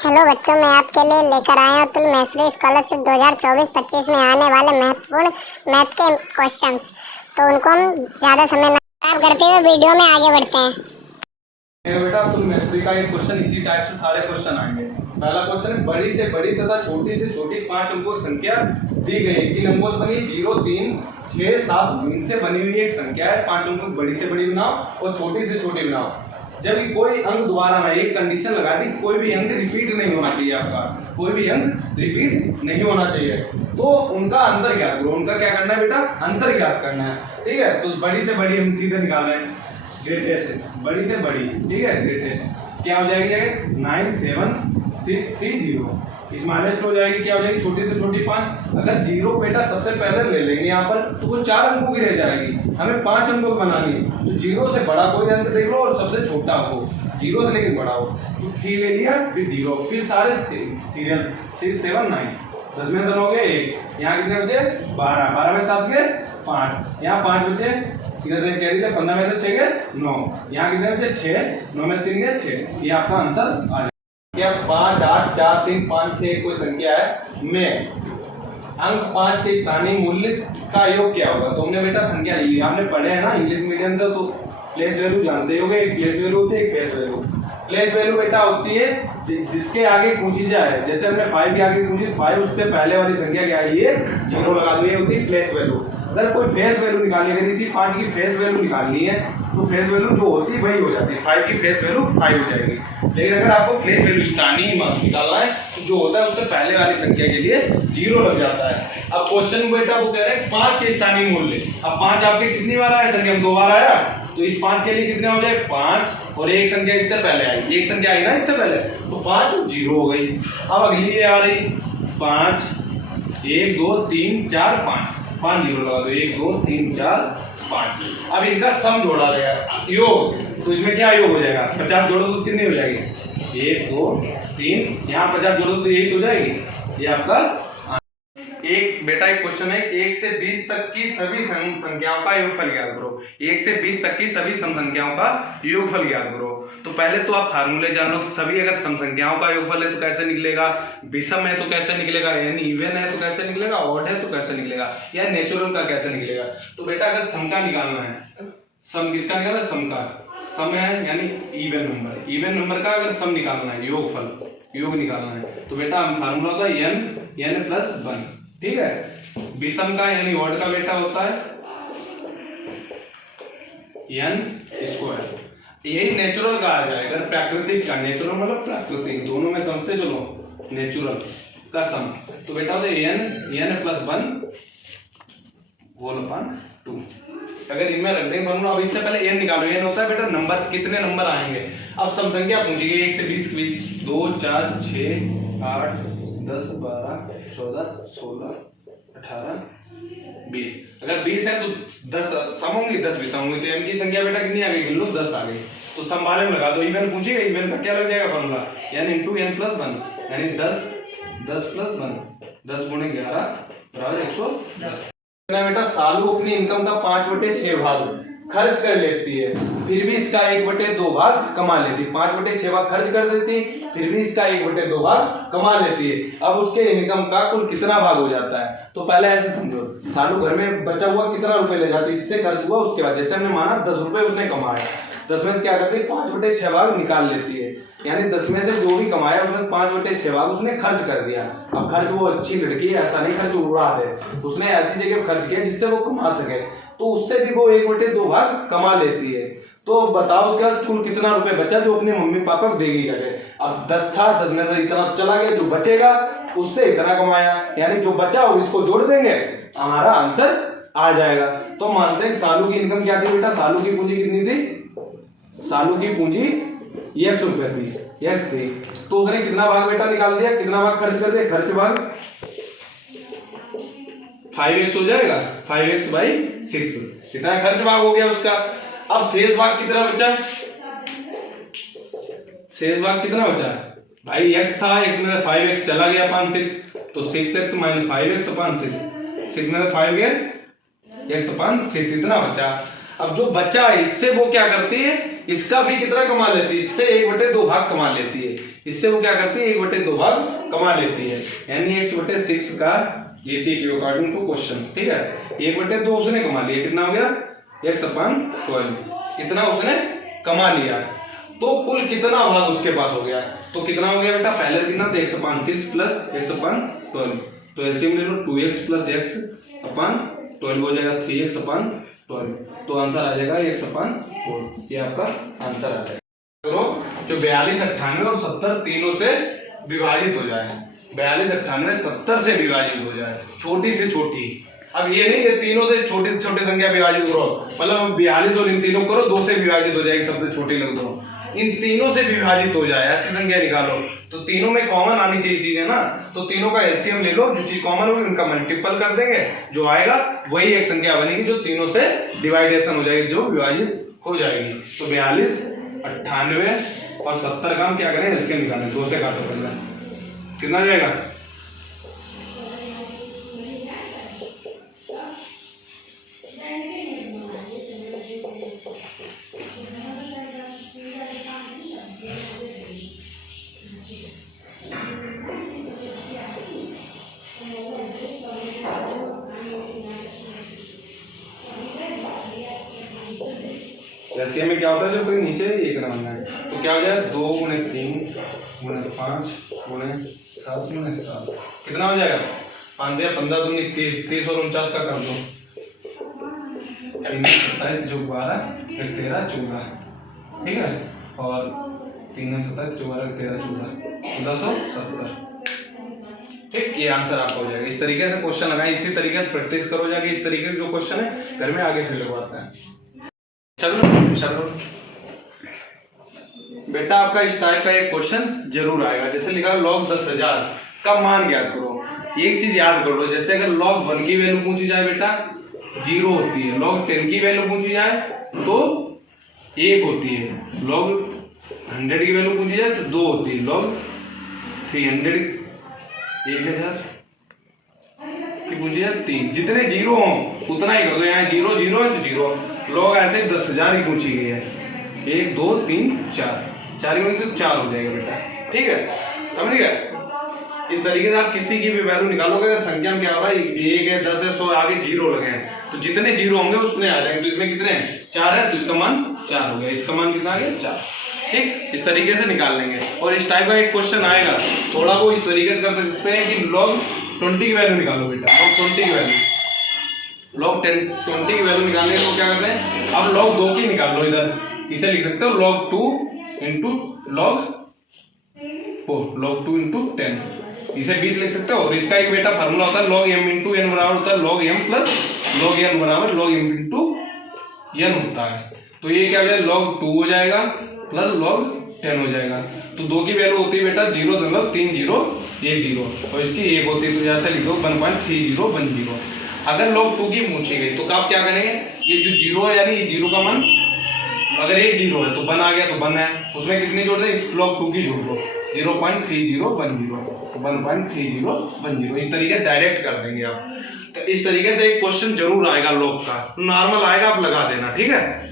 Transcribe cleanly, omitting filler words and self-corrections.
Hello बच्चों, मैं आपके लिए लेकर आया हूँ तुल मैसरी स्कॉलरशिप 2024-25 में आने वाले महत्वपूर्ण मैथ के क्वेश्चंस। तो उनको हम ज़्यादा समय न करते हुए वीडियो में आगे बढ़ते हैं। बेटा तुल मैसरी का एक क्वेश्चन इसी टाइप से सारे क्वेश्चन आएंगे। पहला क्वेश्चन है, बड़ी से बड़ी तथा छोटी से छोटी 5 अंकों की संख्या दी गई। 3 अंकों से बनी 0, 3, 6, 7 से बनी हुई एक संख्या है। 5 अंकों की बड़ी से बड़ी बनाओ और छोटी से छोटी बनाओ। जब कोई अंक दोबारा ना, एक कंडीशन लगा दी, कोई भी अंक रिपीट नहीं होना चाहिए। आपका कोई भी अंक रिपीट नहीं होना चाहिए, तो उनका अंतर ज्ञात करो। उनका क्या करना है बेटा? अंतर ज्ञात करना है। ठीक है, तो बड़ी से बड़ी हम सीधे निकाल रहे हैं। ग्रेटेस्ट, बड़ी से बड़ी, ठीक है। ग्रेटेस्ट क्या हो जाएगी? 97630। स्मॉलेस्ट हो जाएगी, क्या हो जाएगी? छोटी से छोटी 5। अगर 0 बेटा सबसे पहले ले लेंगे यहाँ पर, तो वो 4 अंकों की रह जाएगी। हमें 5 अंकों की बनानी है, तो 0 से बड़ा कोई अंक देख लो और सबसे छोटा हो। 0 से लेकर बड़ा हो, तो 3 ले लिया, फिर 0, फिर सारे सीरियल 6, 7, 9। 10 में हो गए 1। यहाँ कितने बचे? 12। 12 में 7 गए 5। यहाँ 5 बचे, कितने कैरी थे? 15 में से 6 गए 9। यहाँ कितने बचे? 6। 9 में 3 गए 6। ये आपका आंसर आ जाएगा। क्या 5, 8, 4, 3, 5, 6 कोई संख्या है में अंक 5 के स्थानीय मूल्य का योग क्या होगा? तो हमने बेटा संख्या ली, आपने पढ़े हैं ना इंग्लिश मीडियम से, तो प्लेस वैल्यू जानते होगे। एक प्लेस वैल्यू होती है, एक फेस वैल्यू। प्लेस वैल्यू बेटा होती है जिसके आगे पूछी जाए। जैसे हमने 5 के आगे पूछी, 5 उससे पहले वाली संख्या क्या है? ये 0 लगा दी, होती है प्लेस वैल्यू। अगर कोई फेस वैल्यू निकालनी है, इसी 5 की फेस वैल्यू निकालनी है, तो फेस वैल्यू जो होती है वही हो जाती है। 5 की फेस वैल्यू 5 हो जाएगी। लेकिन अगर आपको फेस वैल्यू स्थानीय निकालना है, तो जो होता है उससे पहले वाली संख्या के लिए 0 लग जाता है। अब क्वेश्चन बेटा वो कह रहे हैं 5 के स्थानीय मूल्य। अब 5 आपके कितनी बार आया? संख्या में 2 बार आया, तो इस 5 के लिए कितने हो जाए? 5, और एक संख्या इससे पहले आई, एक संख्या आई ना इससे पहले, तो 5 0 हो गई। अब अगली ये आ रही 5, 1, 2, 3, 4, 5 0 लगा दो। 1, 2, 3, 4, 5। अब इनका सम जोड़ा गया, योग, तो इसमें क्या योग हो जाएगा? 50 जोड़ो तो कितनी हो जाएगी? 1, 2, 3, यहाँ 50 जोड़ो तो 1 हो जाएगी। ये आपका एक बेटा एक क्वेश्चन है, 1 से 20 तक की सभी संख्याओं का योगफल ज्ञात करो। 1 से 20 तक की सभी सम संख्याओं का योगफल ज्ञात करो। तो पहले तो आप फार्मूले जान लो। सभी अगर सम संख्याओं का योगफल है तो कैसे निकलेगा? विषम है तो कैसे निकलेगा? यानी इवन है तो कैसे निकलेगा? ऑड है तो कैसे निकलेगा? या नेचुरल का कैसे निकलेगा? तो बेटा अगर सम का निकालना है, सम किसका निकालना है? सम का। सम है यानी इवन नंबर। इवन नंबर का अगर सम निकालना है, योगफल, योग निकालना है, तो बेटा फार्मूला होता है n प्लस 1। ठीक है। विषम का यानी ऑड का बेटा होता है n स्क्वायर। यही नेचुरल का आ जाएगा। प्राकृतिक का, नेचुरल मतलब प्राकृतिक, दोनों में समझते चलो। नेचुरल का सम तो बेटा होता है n प्लस 1 होल अपॉन 2। अगर इनमें रख देंगे फॉर्मूला। अब इससे पहले n निकालो। n होता है बेटा नंबर, कितने नंबर आएंगे। अब सम संख्या पूछिए 1 से 20 के बीच 2, 4, 6, 8, 10, 12, 14, 16, 18, 20। अगर 20 है तो 10 सम होंगी, 10 विषम होंगी। तो n की संख्या बेटा कितनी आ गई? गिन लो, 10 आ गई। तो सम वाले में लगा दो। इवन पूछिएगा, इवन का क्या लग जाएगा formula? n into n plus 1, यानी 10 प्लस 1, 10 गुणे 11 बराबर 110। बेटा सालू अपनी इनकम का 5/6 भाग खर्च कर लेती है, फिर भी इसका 1/2 भाग कमा लेती है। 5/6 भाग खर्च कर देती है, फिर भी इसका 1/2 भाग कमा लेती है। अब उसके इनकम का कुल कितना भाग हो जाता है? तो पहले ऐसे समझो, सालू घर में बचा हुआ कितना रुपए ले जाती है? इससे खर्च हुआ, उसके बाद जैसे हमने माना 10 रुपए उसने कमाया, 10 में से क्या करती है? 5/6 भाग निकाल लेती है। यानी 10 में से जो भी कमाया उसने 5/6 भाग उसने खर्च कर दिया। अब खर्च, वो अच्छी लड़की है, ऐसा नहीं खर्च उड़ा दे, उसने ऐसी जगह खर्च किया जिससे वो कमा सके, तो उससे भी वो 1/2 भाग कमा लेती है। तो बताओ उसके पास कुल कितना रुपए बचा जो अपने मम्मी पापा को देगी करके। अब 10 था, 10 में से इतना चला गया, जो बचेगा उससे इतना कमाया, यानी जो बचा और इसको जोड़ देंगे, हमारा आंसर आ जाएगा। तो मानते हैं सालू की इनकम क्या थी बेटा? सालू की पूंजी कितनी थी? सालू की पूंजी x रुपए थी, x थी। तो उसने कितना भाग बेटा निकाल दिया? कितना भाग खर्च कर दिया? खर्च भाग 5x हो जाएगा, 5x/6। कितना खर्च भाग हो गया उसका। अब शेष भाग कितना बचा? शेष भाग कितना बचा भाई? x था, x में 5x चला गया अपॉन 6, तो 6x माइनस 5x अपॉन 6, 6 में 5 गया, x अपॉन 6 इतना बचा। अब जो बचा इससे वो क्या करती है? इसका भी कितना कमा लेती है? इससे 1/2 भाग कमा लेती है। इससे वो क्या करती है 1/2 भाग कमा लेती है, यानी x/6 का 80 के अकॉर्डिंग टू क्वेश्चन, ठीक है। 1/2 उसने कमा लिया, कितना हो गया x/12, इतना उसने कमा लिया। तो कुल कितना भाग उसके पास हो गया, तो कितना हो गया बेटा, पहले कितना था x/6 प्लस x/12, तो एलसीएम ले लो 2x प्लस x/12 हो जाएगा 3x/12, तो आंसर आ जाएगा x/4, ये आपका आंसर आ जाएगा। तो जो 42, 98 और 70 तीनों से विभाजित हो जाए, 42, 98, 70 से विभाजित हो जाए, छोटी से छोटी। अब ये नहीं है तीनों से छोटी छोटी संख्या विभाजित करो, मतलब 42 और इन तीनों करो 2 से विभाजित हो जाएगी, सबसे छोटी लग दो, इन तीनों से विभाजित हो जाए ऐसी संख्या निकालो। तो तीनों में कॉमन आनी चाहिए चीज है ना, तो तीनों का एलसीएम ले लो, जो चीज कॉमन होगी उनका मल्टीपल कर देंगे, जो आएगा वही एक संख्या बनेगी जो तीनों से डिवाइडेशन हो जाएगी, जो विभाजित हो जाएगी। तो 42, 98 और 70 का हम क्या करें, एलसीएम निकालें, 2 से काटो पहले, कितना आ जाएगा, एलसीएम में क्या होता है, जब कोई नीचे एक रखना है तो क्या हो जाए 2 × 3 × 5 × 7 × 7, कितना हो जाएगा 5 या 15 दूनी 30, 30 और 49 का कर दो, 3 27 जो 12 फिर 13 14, ठीक है, और 3 27 जो 12 13 14 1570, ठीक, ये आंसर आपका हो जाएगा। इस तरीके से क्वेश्चन लगाए, इसी तरीके से प्रैक्टिस करो जाके, इस तरीके के जो क्वेश्चन है घर में आगे फिर लगवाते हैं। चलो बेटा आपका इस टाइप का एक क्वेश्चन जरूर आएगा, जैसे लिखा log 10,000 का मान ज्ञात करो। एक चीज याद कर लो, जैसे अगर log 1 की वैल्यू पूछी जाए बेटा 0 होती है, log 10 की वैल्यू पूछी जाए तो 1 होती है, log 100 की वैल्यू पूछी जाए तो 2 होती है, log 300 1000 की पूछी जाए 3, जितने जीरो हो उतना ही कर दो, यहाँ 0 0 है तो 0, log ऐसे 10,000 की पूछी गई है, 1 2 3 4 की तो 4 हो जाएगा बेटा, ठीक है, समझ गए। इस तरीके से आप किसी की भी वैल्यू निकालोगे, अगर संख्या में क्या होगा 1 है 10 है 100 आगे 0 लगे हैं, तो जितने 0 होंगे उसमें आ जाएंगे, तो इसमें कितने 4 है तो इसका मान 4 हो गया, इसका मान कितना आ गया 4, ठीक, इस तरीके से निकाल लेंगे। और इस टाइप का एक क्वेश्चन आएगा, थोड़ा वो इस तरीके से कर सकते हैं कि log 20 की वैल्यू निकालो बेटा, log 20 की वैल्यू, log 20 की वैल्यू निकालने को क्या करते हैं, अब log 2 की निकाल लो, इधर इसे लिख सकते हो log 2 × log 4, log 2 × 10, इसे 20 लिख सकते हो। और इसका एक बेटा फार्मूला होता है log m × n बराबर होता है log m plus log n बराबर log m × n होता है, तो ये क्या हो जाएगा log 2 हो जाएगा प्लस log 10 हो जाएगा। तो 2 की वैल्यू होती है बेटा 0.30 1 0, और इसकी 1 होती है, तो जैसे लिखो 1.3010। अगर log 2 की पूछी गई तो आप क्या करेंगे, ये जो 0 है यानी ये 0 का मान, अगर एक 0 है तो 1 आ गया तो 1 है, उसमें कितनी जोड़ दें, इस log 2 की जोड़ दो 0.3010, 1.3010, इस तरीके डायरेक्ट कर देंगे आप। तो इस तरीके से एक क्वेश्चन जरूर आएगा log का, नॉर्मल आएगा आप लगा देना, ठीक है।